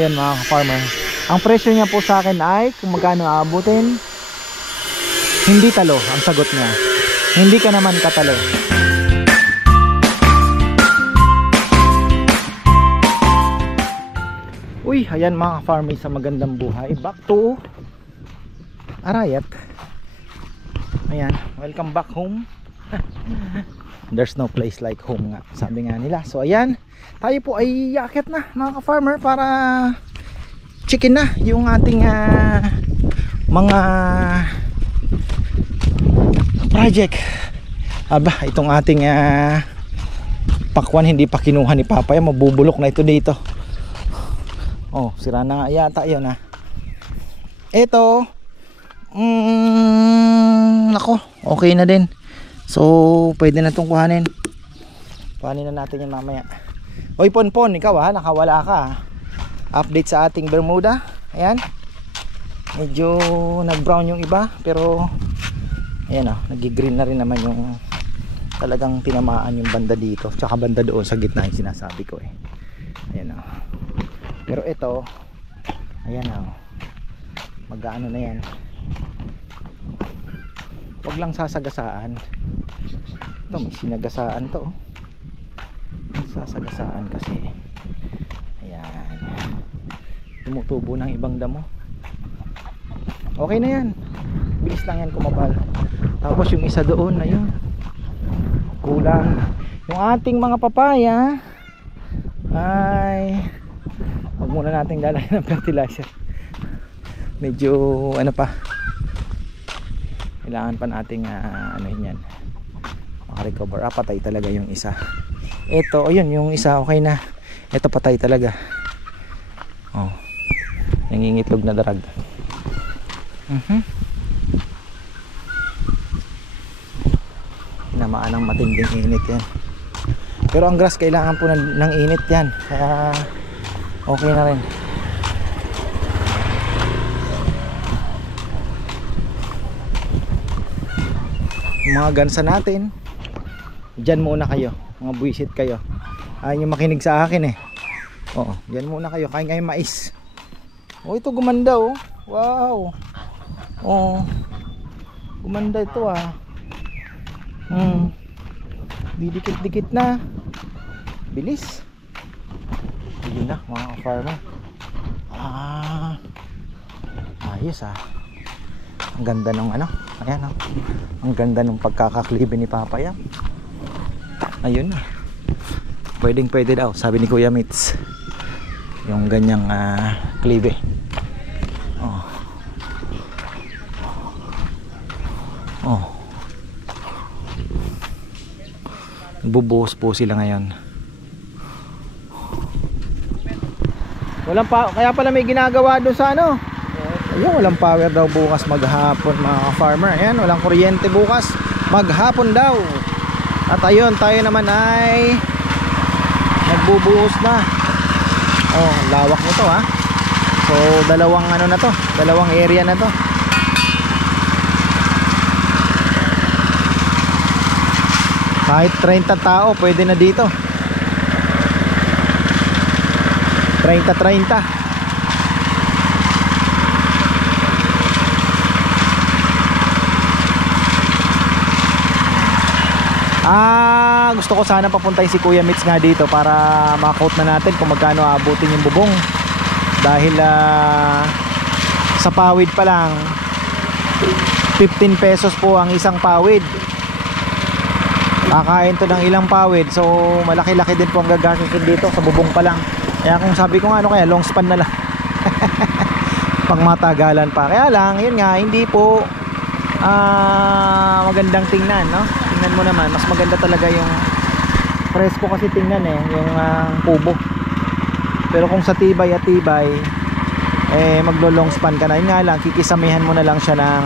Ayan mga farmer. Ang presyo niya po sa akin ay kung magkano aabutin. Hindi talo ang sagot niya. Hindi ka naman katalo. Uy, ayan mga farmer sa magandang buhay. Back to Arayat. Ayan, welcome back home. There's no place like home nga, sabi nga nila. So ayan, tayo po ay yakit na mga ka-farmer para chicken na yung ating mga project. Aba, itong ating pakwan hindi pa kinuha ni Papa, mabubulok na ito dito. Oh, sira na nga yata yun ito. Nako, okay na din. So pwede na itong kuhanin. Kuhanin na natin yan mamaya. Oy Ponpon, ikaw nakawala ka. Update sa ating Bermuda. Ayan, medyo nag brown yung iba, pero ayan nag-green na rin naman yung talagang tinamaan yung banda dito, tsaka banda doon sa gitna yung sinasabi ko ayan pero ito ayan mag-aano na yan. Wag lang sasagasaan. Ito may sinagasaan to. Sasagasaan kasi ayan, tumutubo ng ibang damo. Okay na yan, bilis lang yan kumapal. Tapos yung isa doon na yun, kulang. Yung ating mga papaya ay wag muna nating lalagyan ng fertilizer. Medyo pa, kailangan pa nating yan, makarecover. Patay talaga yung isa. Ito, ayun, yung isa okay na. Ito patay talaga. Nangingitlog na darag. Namaan ng matinding init yan. Pero ang grass kailangan po ng init yan, kaya okay na rin. Mga gansa natin, dyan muna kayo, mga buwisit kayo. Ayaw nyo makinig sa akin oo, dyan muna kayo, kain kayo mais. Ito gumanda wow. Gumanda ito didikit-dikit na. Bilis. Yun na mga farmer. Ayos ang ganda ng ayan ang ganda ng pagkakaklibe ni Papa yan. Ayun na, pwedeng pwede daw sabi ni Kuya Mitz yung ganyang klibe. Bubuhos po sila ngayon. Kaya pala may ginagawa doon sa ayun, walang power daw bukas maghapon mga farmer. Ayan, walang kuryente bukas maghapon daw. At ayun, tayo naman ay nagbubuhos na. Lawak nito So dalawang dalawang area na to. Kahit 30 tao pwede na dito. 30-30. Gusto ko sana papuntay si Kuya Mitz nga dito para ma-quote na natin kung magkano abutin yung bubong. Dahil sa pawid pa lang 15 pesos po ang isang pawid. Kakain to ng ilang pawid. So malaki-laki din po ang gagastusin dito sa bubong pa lang. Kaya kung sabi ko kaya long span na lang. Pang matagalan pa. Kaya lang, yun nga, hindi po magandang tingnan, Tingnan mo naman, mas maganda talaga yung presko kasi tingnan yung kubo. Pero kung sa tibay at tibay, maglo-long span ka na. Yun nga lang, kikisamihan mo na lang siya ng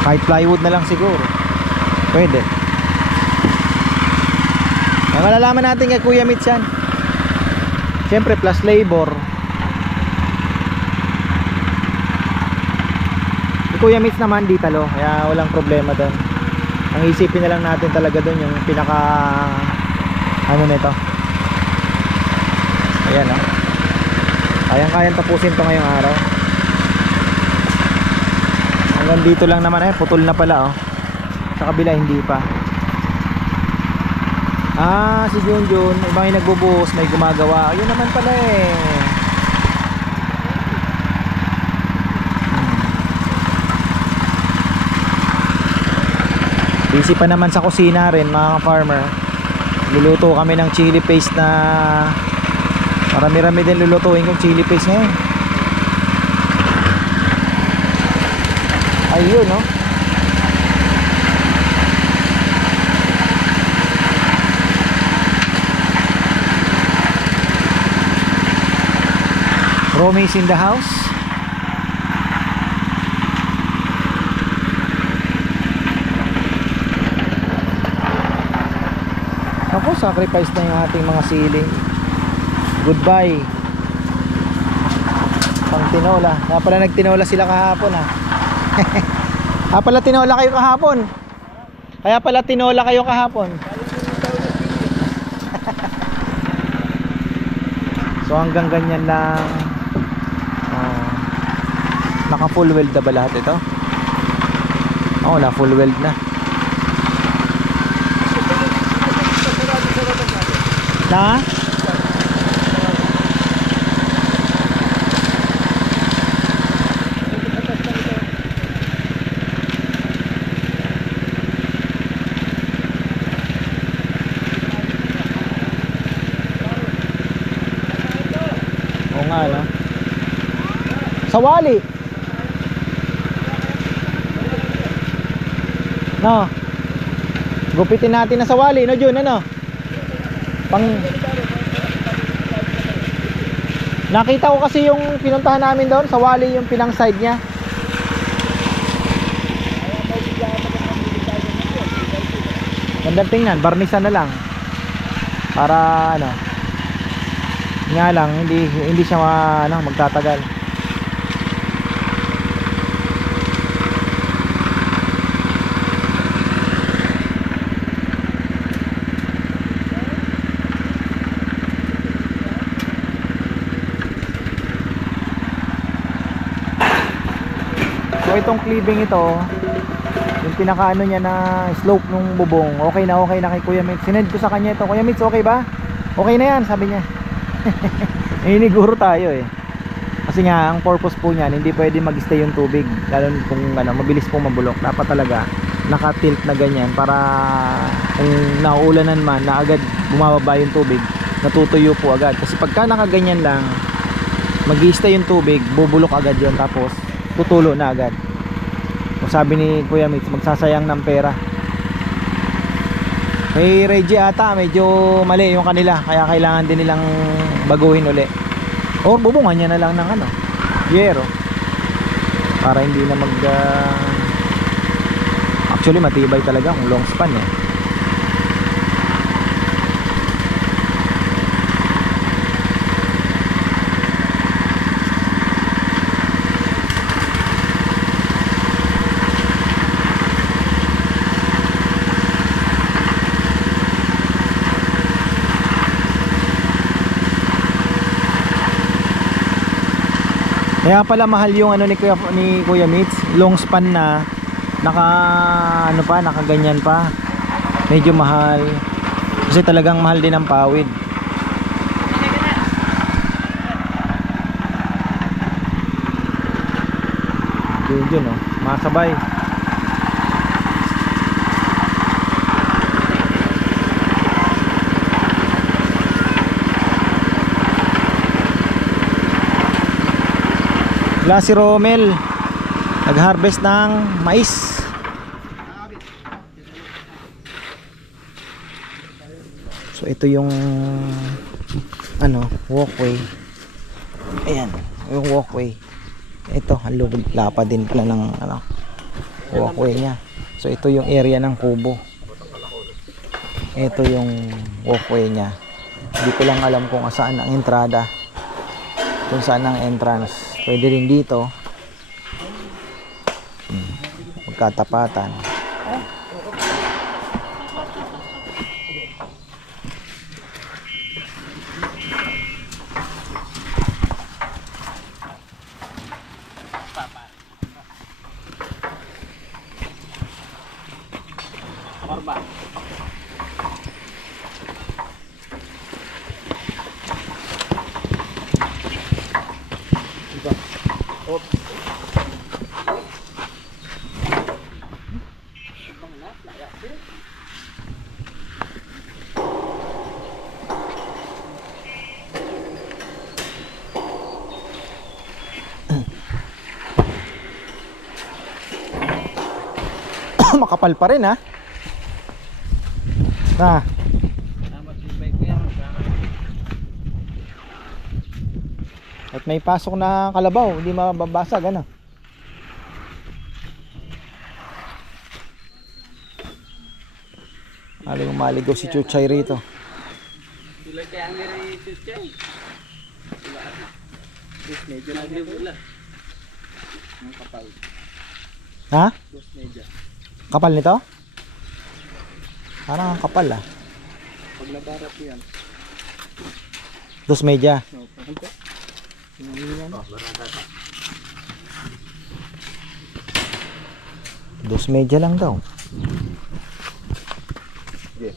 kahit plywood na lang siguro pwede. Malalaman natin kay Kuya Mitz yan, siyempre plus labor. Si Kuya Mitz naman di talo, kaya walang problema doon. Ang isipin na lang natin talaga doon yung pinaka ano nito. Ayan oh. Kayang-kayang tapusin to ngayong araw. Hanggang dito lang naman eh, putol na pala oh. Sa kabila hindi pa. Si Junjun, ibang yung nagbubuhos, may gumagawa. Yun naman pala eh. Busy pa naman sa kusina rin mga farmer. Luluto kami ng chili paste na marami-rami din lulutuin kong chili paste ngayon. Ayun no. Romy's in the house. Ako, sacrifice na yung ating mga siling. Goodbye. Pang tinola. Kaya pala nagtinola sila kahapon ha. Kaya pala tinola kayo kahapon. Kaya pala tinola kayo kahapon. So hanggang ganyan lang. Naka full weld na ba lahat ito? Oo, na full weld na. Na? Oo nga no. Sawali. No. Gupitin natin na sawali no Jun, ano? Nakita ko kasi yung pinuntahan namin doon, sawali yung pinang side niya. Gandang tingnan, barnisan na lang. Para ano. Nga lang hindi siya magtatagal. So itong cleaving ito, yung pinakaano niya na slope ng bubong, okay na kay Kuya Mitch. Sinend ko sa kanya ito, Kuya Mitch, okay ba? Okay na yan, sabi niya. Hiniguro tayo eh. Kasi nga, ang purpose po niyan, hindi pwede mag-stay yung tubig. Lalo kung mabilis pong mabulok. Dapat talaga naka-tilt na ganyan para kung nauulanan man, na agad bumababa yung tubig, natutuyo po agad. Kasi pagka nakaganyan lang, mag-i-stay yung tubig, bubulok agad yon, tapos tutulo na agad. O sabi ni Kuya Mitch, magsasayang ng pera. Kay Reggie ata medyo mali yung kanila, kaya kailangan din nilang baguhin uli. O bubungan niya na lang ng yero para hindi na actually matibay talaga kung long span eh. Kaya pala mahal yung ni Kuya Mitch, long span na nakaganyan pa. Medyo mahal. Kasi talagang mahal din ang pawid. Yun oh, masabay. Si Romel nag-harvest ng mais. So ito yung walkway. Ayan, yung walkway. Ito, ang lapa din pala ng walkway niya. So ito yung area ng kubo. Ito yung walkway niya. Hindi ko lang alam kung saan ang entrada, kung saan ang entrance. Pwede rin dito magkatapatan. makapal pa rin ha. Ah. At may pasok na kalabaw, hindi mababasag ano. Aling maligaw si Chuchay rito. Sila kaya ang nire Chuchay. Medyo nagbibula. Ang kapal. Ha? Dos media. Kapal nito? Parang ang kapal ah. Pag nabarap yan. Dos media. No, pahante. Dos media lang daw. Yeah.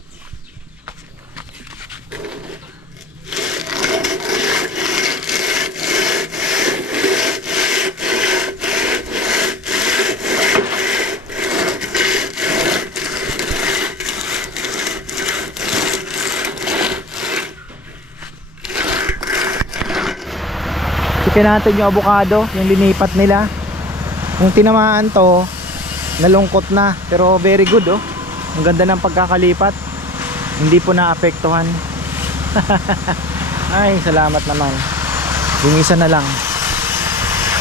Chicken natin yung avocado, yung linipat nila. Yung tinamaan to, nalungkot na, pero very good oh. Ang ganda ng pagkakalipat. Hindi po naapektuhan. Ay, salamat naman. Yung isa na lang.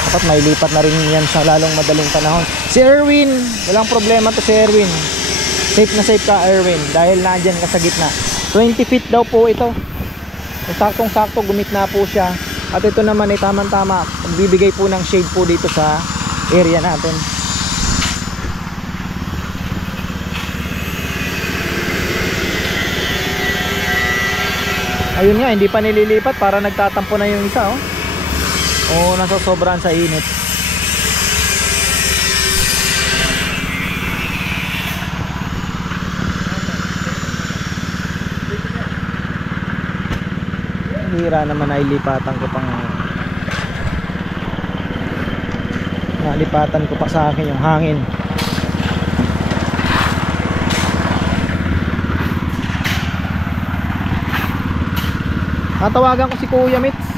Dapat may lipat na rin yan sa lalong madaling panahon. Si Erwin, walang problema to si Erwin. Safe na safe ka Erwin, dahil nandyan ka sa gitna. 20 feet daw po ito. Saktong sakto gumit na po siya. At ito naman ay tamang-tama, magbibigay po ng shade po dito sa area natin. Ayun nga, hindi pa nililipat para nagtatampo na yung isa oh. O nasosobrahan sa init. Hira naman na ilipatan ko pang nalipatan ko pa sa akin yung hangin. Tatawagan ko si Kuya Mitz.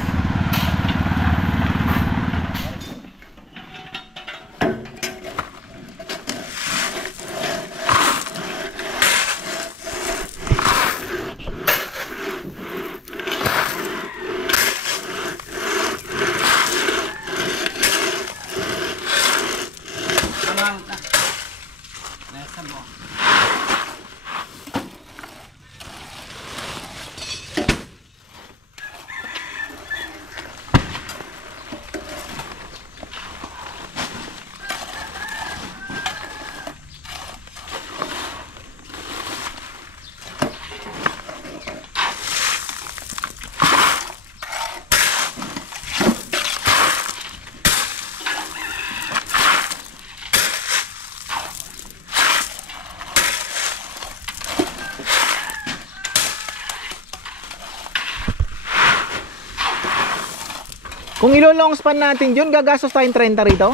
Kung ilo-long span natin yun, gagastos tayong 30 rito?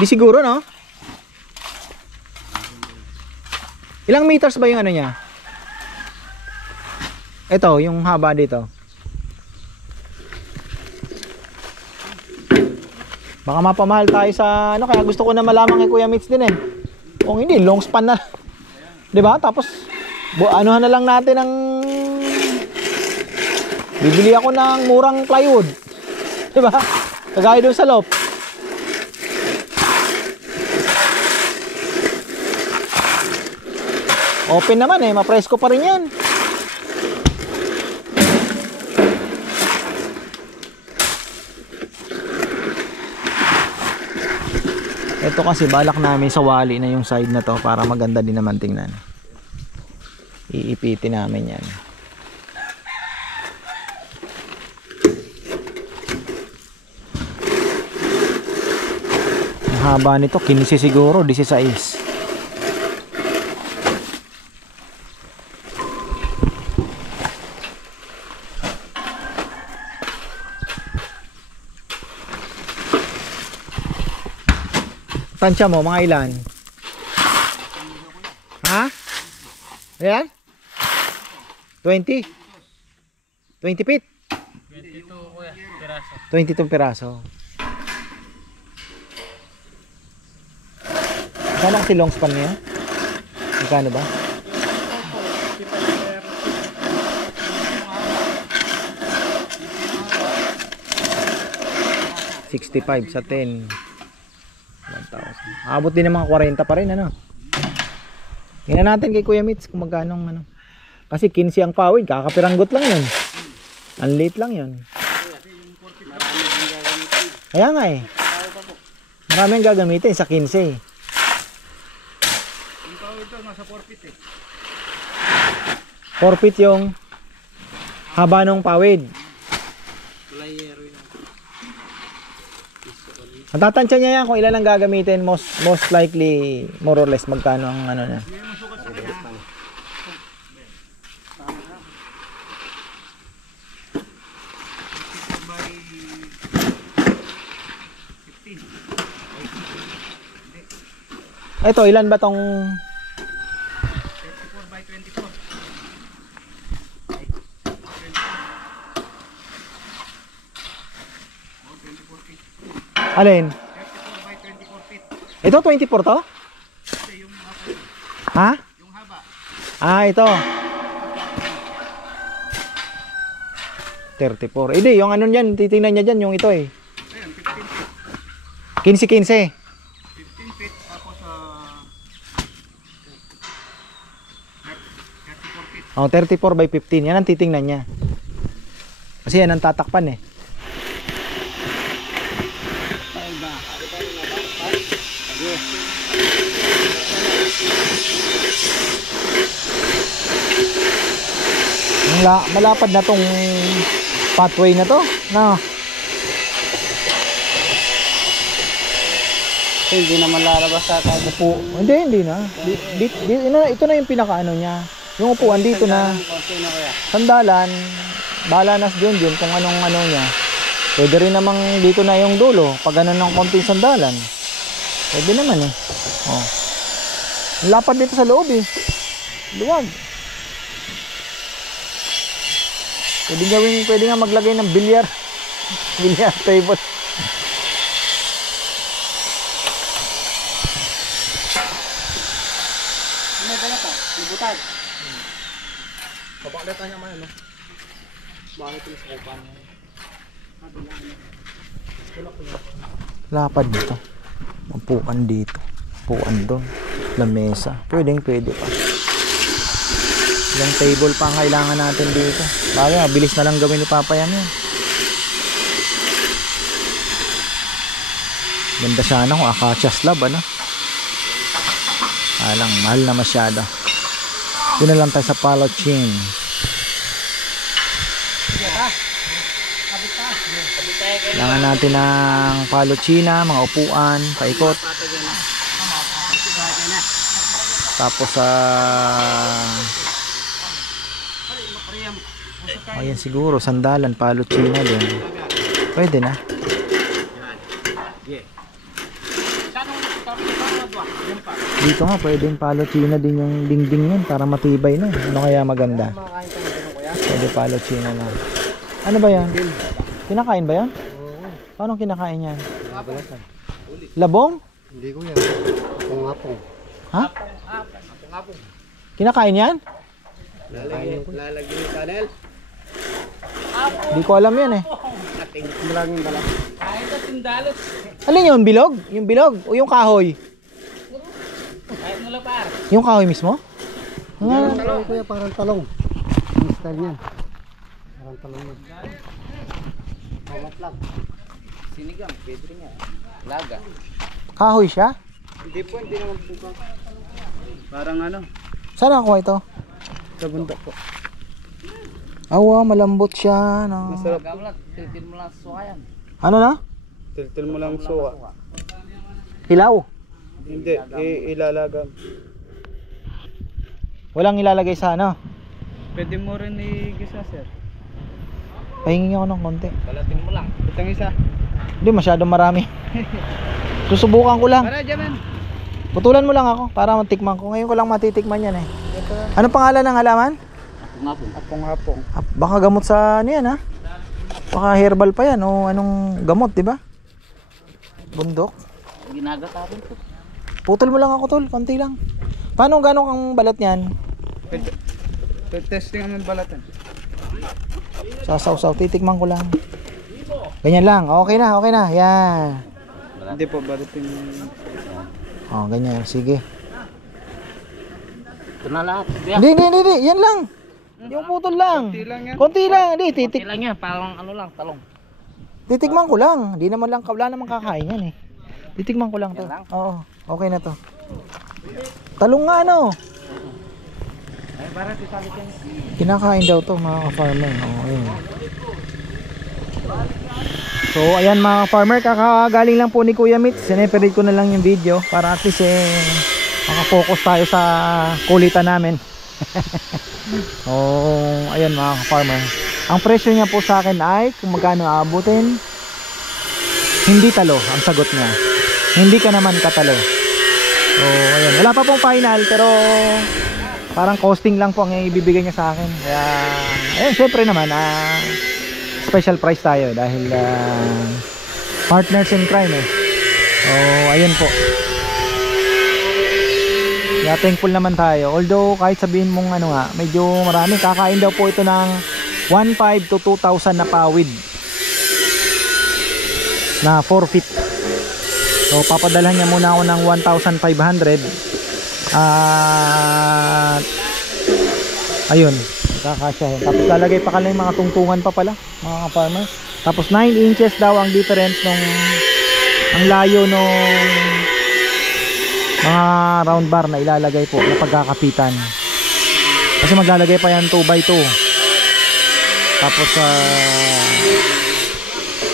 Di siguro, no? Ilang meters ba yung ano niya? Ito, yung haba dito. Baka mapamahal tayo sa ano, kaya gusto ko na malaman kay Kuya Mitz din eh. Kung hindi, long span na. 'Di ba? Tapos anuhan na lang natin ng bibili ako ng murang plywood. 'Di ba? Kagaya doon sa loob. Open naman eh, mapresko pa rin 'yan. Ito kasi balak namin sa wali na yung side na to para maganda din naman tingnan. Iipitin namin 'yan. Haba nito 15 siguro, 16. Tansya mo mga ilan? Ha? Ayan? 20? 20 feet? 22 kuya, piraso. 22 piraso. Magkano kasi long span niya? Magkano ba? 65 sa 10. 1,000. Abot din ng mga 40 pa rin ano. Tingnan natin kay Kuya Mitz kung magkano ano. Kasi 15 ang pawid, kakapiranggot lang 'yun. Ang late lang 'yun. Kaya nga eh. Maraming gagamitin sa 15. Yung pawid ito, nasa 4 feet eh. 4 feet yung haba ng pawid. Playero yun. Natatansya niya yan kung ilan ang gagamitin. Most likely, more or less, magkano ang ano na. Ito, ilan ba tong 34 by 24. alin? 34 by 24 feet. Ito, 24 to? Ito yung Ha? yung haba. Ah, ito. 34. Hindi, yung ano niyan, titingnan niya dyan, yung ito eh. Ayan, 15 feet. 15. 15 feet tapos 34 feet. Oh, 34 by 15. Yan ang titingnan niya. Kasi yan ang tatakpan eh. Malapad na tong pathway na to. No. Hindi naman lalabas sa tayo. Upo. Hindi na. Ito na yung pinakaano niya. Yung upuan dito na. Sandalan. Bahala na si Junjun kung anong ano niya. Pwede rin namang dito na yung dulo. Pag ano ng konting sandalan. Pwede naman eh. Oh. Ang lapad dito sa loob eh. Luwag. Pwede nga maglagay ng bilyar. Bilyar table. May dala ka? Libutan. Papaklatan naman ano. Bakit yung sa upan? Lapad dito. Upuan dito. Upuan doon. Lamesa. Pwede pa. Ilang table pa ang kailangan natin dito. Bagay, bilis na lang gawin ni Papa yan. Ganda sana kung acacia slab, ano? Alang, mahal na masyado. Doon na lang tayo sa palochin. Kailangan natin ng palochina, mga upuan, paikot. Tapos ayan siguro, sandalan, palochina din. Pwede na. Dito nga, pwedeng palochina din yung dingding yan para matibay na. Ano kaya maganda? Pwede palochina na. Ano ba yan? Kinakain ba yan? Paano kinakain yan? Labong? Hindi ko yan. Apong-apong. Ha? Apong-apong. Kinakain yan? Lalagyan yung panel. Hindi ko alam yan eh. Malaging bala. Kahit sa tindalos. Alin yun? Bilog? Yung bilog? O yung kahoy? Kahit mula par. Yung kahoy mismo? Kuya, parang talong. Yung style yan. Parang talong yan. Mamatlag. Sinigang, pwede rin yan. Laga. Kahoy siya? Hindi po, hindi naman po. Parang ano? Saan nakuha ito? Sa bundok po. Awa, malambot siya. No? Masarap. Tiltil mo lang suka yan. Ano na? Tiltil mo lang suka. Hilaw? Hindi, ilalagam. Walang ilalagay sa ano? Pwede mo rin i-gisa, sir. Pahingi ako ng konti. Balatin mo lang. Itang isa. Hindi, masyadong marami. Susubukan ko lang. Para dyan. Putulan mo lang ako para matikman ko. Ngayon ko lang matitikman yan eh. Ano pangalan ng halaman? Apong-apong. Baka gamot sa ano yan ha? Baka herbal pa yan o anong gamot, di ba? Bundok. Ginagata rin po. Putol mo lang ako tol, konti lang. Paano gano'ng ang balat niyan? Testing ang balatan. Sasaw-saw, titikman ko lang. Ganyan lang, okay na, okay na. Yan. Hindi po, balatin. Oh, ganyan, sige. Ito na lahat. Hindi, yan lang. Yung putol lang. Konti lang yan. Konti lang, hindi, Konti lang yan, parang ano lang, talong. titikman ko lang. Hindi naman lang, wala naman kakain yan eh. Titikman ko lang to. Yan lang? Oo, okay na to. Talong nga ano. Kinakain daw to mga ka-farmer. Oo, ayun. So ayan mga farmer, kakagaling lang po ni Kuya Mitch. Sineperate ko na lang yung video para at least makafocus tayo sa kulitan namin. So ayan mga farmer, ang presyo niya po sa akin ay kung magkano aabutin. Hindi talo ang sagot niya. Hindi ka naman katalo. So ayan, wala pa pong final pero parang costing lang po ang ibibigay niya sa akin. Kaya ayun, syempre naman special price tayo dahil partners in crime eh. So ayun po. Kaya thankful naman tayo. Although kahit sabihin mong ano nga, medyo marami, kakain daw po ito ng 1,500 to 2,000 na pawid na 4 feet. So papadalhan niya muna ako ng 1,500 at ayun, kakasyahin. Tapos lalagay pa kala yung mga tungtungan pa pala mga farmer. Tapos 9 inches daw ang difference nung ang layo nung mga round bar na ilalagay po na pagkakapitan. Kasi maglalagay pa yan 2x2. Tapos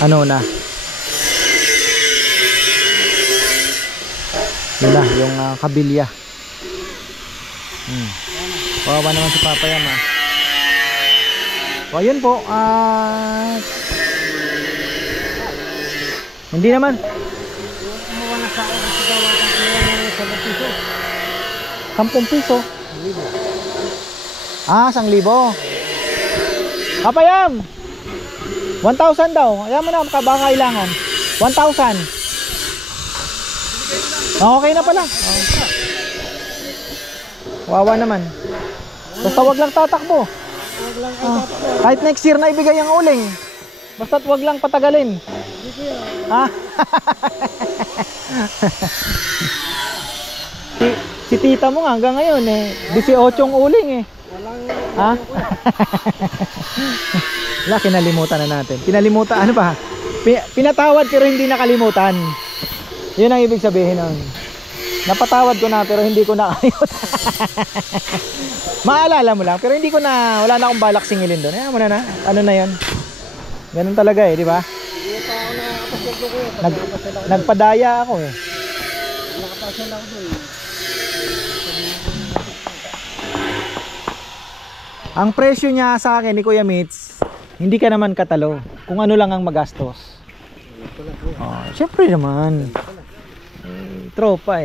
ano na, yun na yung kabilya. Kawawa naman si Papa Yam ha. So ayun po, hindi naman 10 piso. 1,000. Papa Yam, 1,000 daw. Ayan mo na, baka kailangan 1,000. Okay na pala. Wawa naman. Basta wag lang tatakbo. Kahit next year na ibigay ang uling. Basta't wag lang patagalin. Si tita mo nga hanggang ngayon 18 uling Wala, kinalimutan na natin. Kinalimutan, ano ba? Pinatawad pero hindi nakalimutan. Yun ang ibig sabihin nun. Napatawad ko na pero hindi ko nakalimutan. Maalala mo lang pero hindi ko na, wala na akong balak singilin doon. Mo na, ano na yun. Ganun talaga di ba? Nagpadaya ako Nakapasal ako doon. Ang presyo niya sa akin ni Kuya Mitch, hindi ka naman katalo kung ano lang ang magastos. Syempre naman. Tropa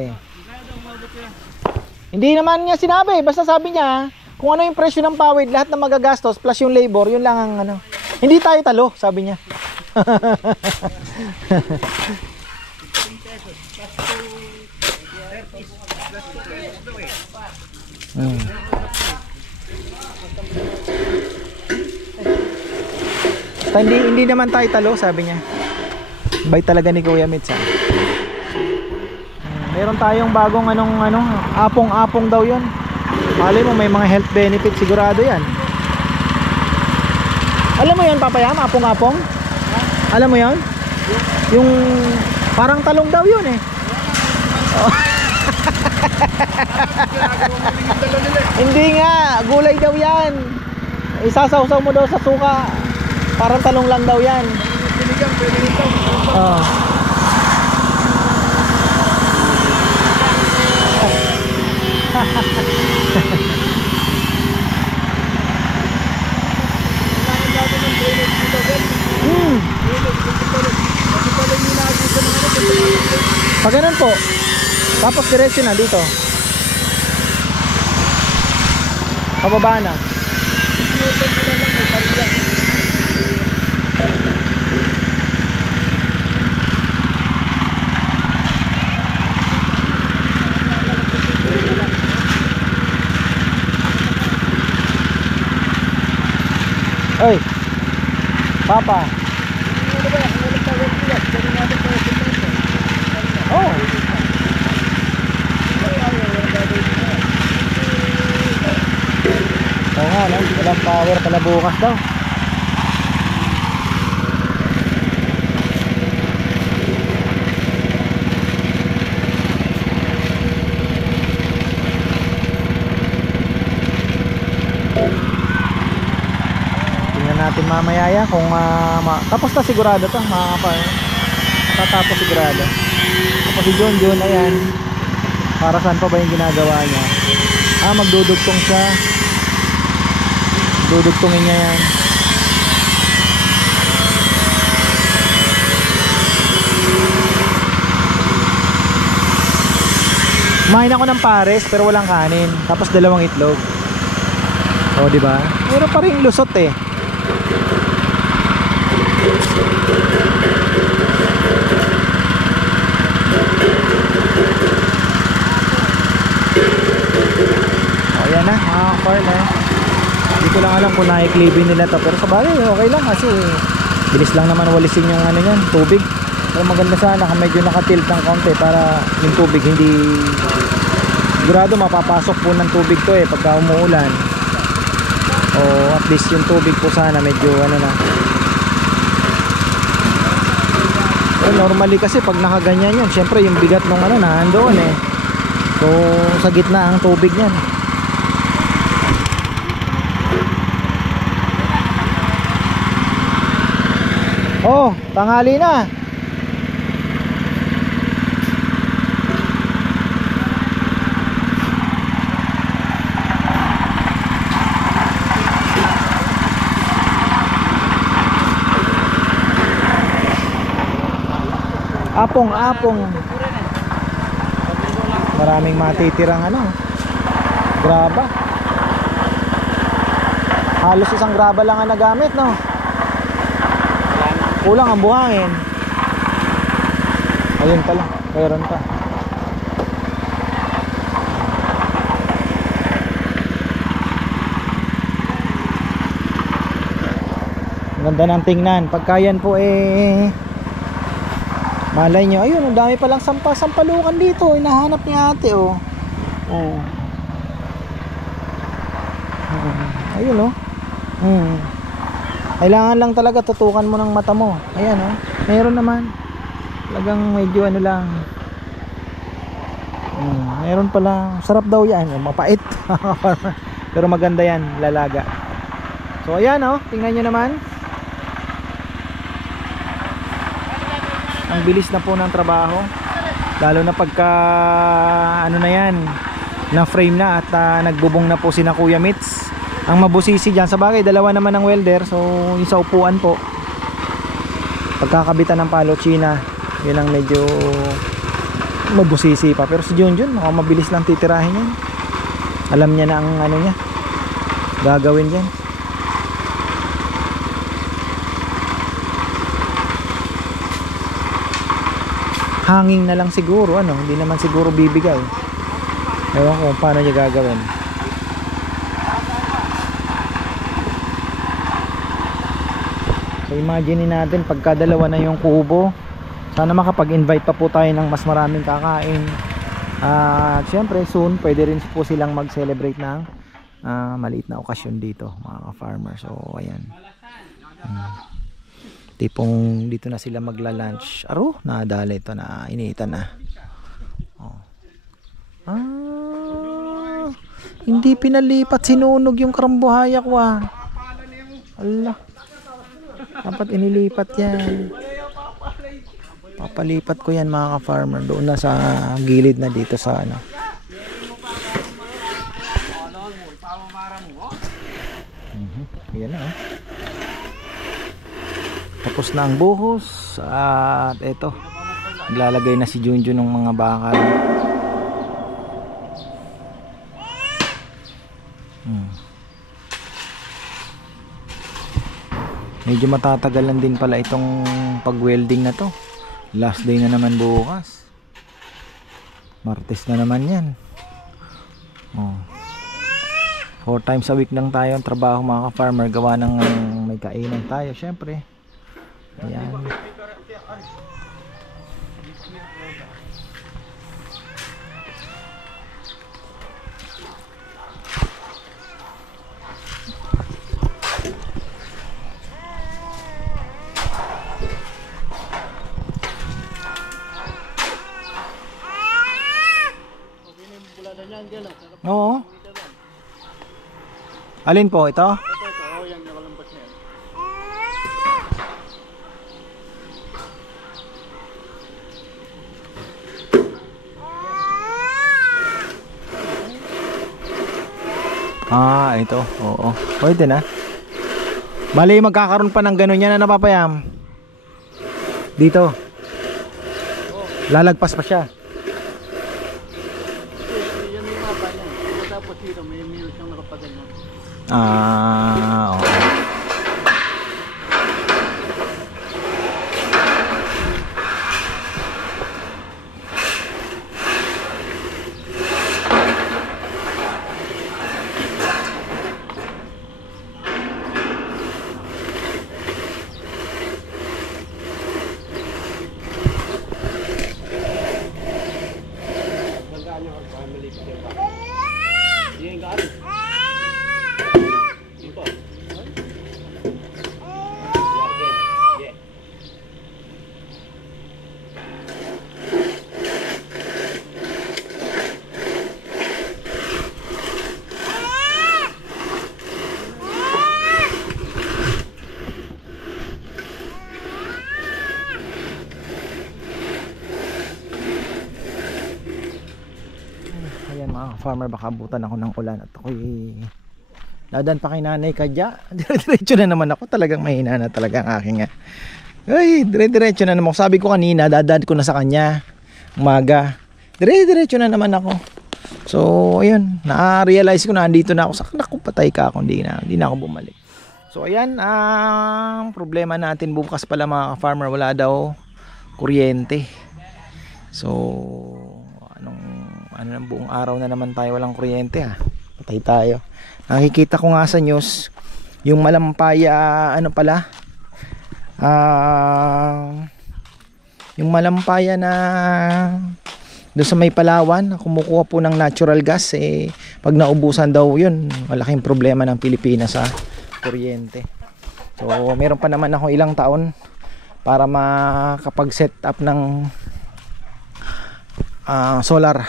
Hindi naman niya sinabi, basta sabi niya kung ano yung presyo ng pawid, lahat ng magagastos plus yung labor, yun lang ang ano. Hindi tayo talo, sabi niya. Hindi naman tayo talo, sabi niya. Bait talaga ni Kuya Mitch Meron tayong bagong apong-apong daw yun. Malay mo may mga health benefit, sigurado yan. Alam mo yun Papa Yam, apong-apong? Alam mo yun? Yung parang talong daw yun Hindi nga, gulay daw yan. Isasaw-saw mo daw sa suka. Parang talong lang daw yan. Pag ganun po, tapos diretso na dito. Pababa na. Oy, Papa. Oh. Oo nga, no? Walang power pala bukas daw. Tingnan natin mamaya yan kung tapos na sigurado to, matatapos sigurado. Tapos si John, ayan, para saan pa ba yung ginagawa niya? Magdudugtong siya, dudugtungin niya yan. Kumain ako ng pares pero walang kanin, tapos 2 itlog. O, di ba? Meron pa ring lusot eh. O, yan na, mga farmer. Hindi ko lang alam kung naiklibin nila to, pero sa bagay okay lang kasi bilis lang naman walisin yung ano yan, tubig. Pero maganda sana kung medyo nakatilt ng konti para yung tubig hindi sigurado mapapasok po ng tubig to eh pagka umuulan. O at least yung tubig po sana medyo ano na. So, normally kasi pag nakaganyan yan, syempre yung bigat ng ano nandoon eh. So sa gitna ang tubig niyan. Oh, tanghali na. Apong. Maraming matitirang ano, graba. Halos isang graba lang ang nagamit, no? Kulang ang buhangin. Ayun pala, mayroon pa. Ganda ng tingnan. Pagka yan po malay nyo, ayun, ang dami palang sampalukan dito. Hinahanap ni ate, oh. Oh. Ayun, oh. Kailangan lang talaga tutukan mo ng mata mo. Ayan, oh. Meron naman. Talagang medyo ano lang. Meron pala. Sarap daw yan. Mapait. Pero maganda yan, lalaga. So, ayan, oh. Tingnan nyo naman. Ang bilis na po ng trabaho, lalo na pagka ano na yan, na frame na at nagbubong na po sina Kuya Mitz. Ang mabusisi dyan, sa bagay dalawa naman ng welder, so yung sa upuan po pagkakabitan ng palo china, yun ang medyo mabusisi pa. Pero si Junjun mukhang mabilis lang titirahin yan, alam niya na ang ano niya gagawin dyan. Hanging na lang siguro, ano, hindi naman siguro bibigay. Ewan ko paano niya gagawin. So imagine natin pagka dalawa na yung kubo, sana makapag-invite pa po tayo ng mas maraming kakain. At syempre soon pwede rin po silang mag-celebrate ng maliit na okasyon dito, mga ka-farmer. So ayan. Tipong dito na sila magla-lunch. Aro, nadali ito na, initan na. Oh. Hindi pinalipat, sinunog yung karambuhaya ko Allah. Dapat inilipat yan. Papalipat ko yan, mga ka-farmer. Doon na sa gilid na dito sa ano. Ayan na, oh. Tapos na ang buhos at eto, naglalagay na si Junjun ng mga bakal. Medyo matatagalan din pala itong pag-welding na to. Last day na naman bukas. Martes na naman yan. 4 times a week lang tayo ang trabaho, mga ka-farmer, gawa ng may kainan tayo syempre. Ayan. Oo. Alin po ito? Ah, ito. Oo. Pwede na. Bali, magkakaroon pa ng ganun yan na napapayam. Dito. Lalagpas pa siya. Yan yung mapa niya. Tapos dito may meal siyang nakapaganyan. Ah, okay. Ayan mga farmer, baka abutan ako ng ulan at ako'y dadan pa kay Nanay Kadya. Diretso na naman ako, talagang mahina na talaga ang aking ay, diretso na naman. Sabi ko kanina, dadan ko na sa kanya umaga. Diretso na naman ako. So ayun, na-realize ko na andito na ako. Naku, patay ka ako, hindi na ako bumalik. So ayan, ang problema natin bukas pala mga farmer, wala daw kuryente. So ano ng buong araw na naman tayo walang kuryente ha. Patay tayo. Nakikita ko nga sa news yung Malampaya yung Malampaya na doon sa may Palawan, kumukuha po ng natural gas pag naubusan daw yun, malaking problema ng Pilipinas sa kuryente. So meron pa naman ako ilang taon para makapag set up ng solar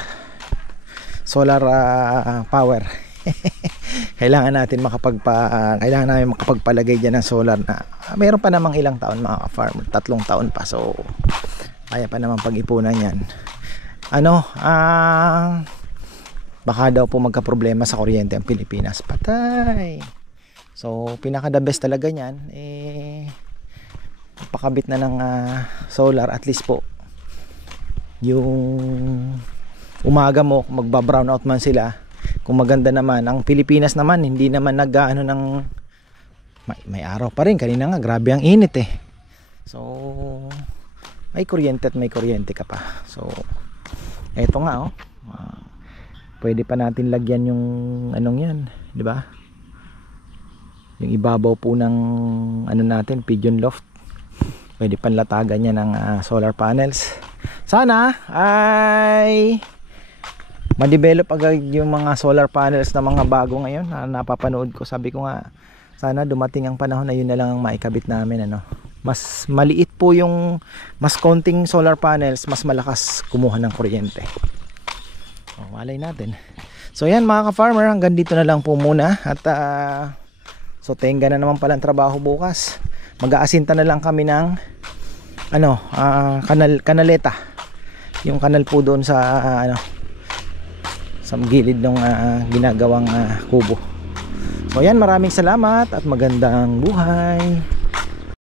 power. Kailangan namin makapagpalagay diyan ng solar na meron pa namang ilang taon mga farm, 3 taon pa. So kaya pa naman pag-ipunan yan. Baka daw po magka-problema sa kuryente ang Pilipinas. Patay. So pinaka the best talaga niyan pakabit na ng solar, at least po yung umaga mo magba-brown out man sila. Kung maganda naman ang Pilipinas naman, hindi naman nag-ano ng may araw pa rin. Kanina nga grabe ang init So may kuryente at may kuryente ka pa. So eto nga pwede pa natin lagyan yung anong yan, di ba? Yung ibabaw po ng natin, pigeon loft. Pwede panlatagan niya ng solar panels. Sana ay ma-develop agad yung mga solar panels na mga bago ngayon na napapanood ko. Sabi ko nga, sana dumating ang panahon na yun na lang ang maikabit namin. Mas maliit po yung mas konting solar panels, mas malakas kumuha ng kuryente. Malay natin. So yan mga ka-farmer, hanggang dito na lang po muna. At so tenga na naman pala ang trabaho bukas. Mag-aasinta na lang kami ng kanaleta. Yung kanal po doon sa sa gilid ng ginagawang kubo. So yan, maraming salamat at magandang buhay.